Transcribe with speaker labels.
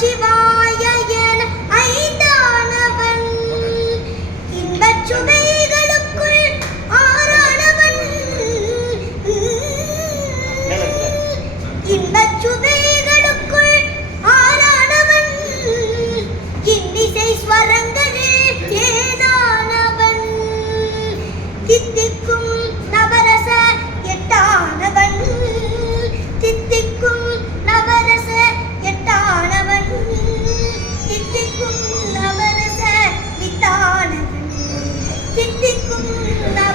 Speaker 1: 去吧。Thank you.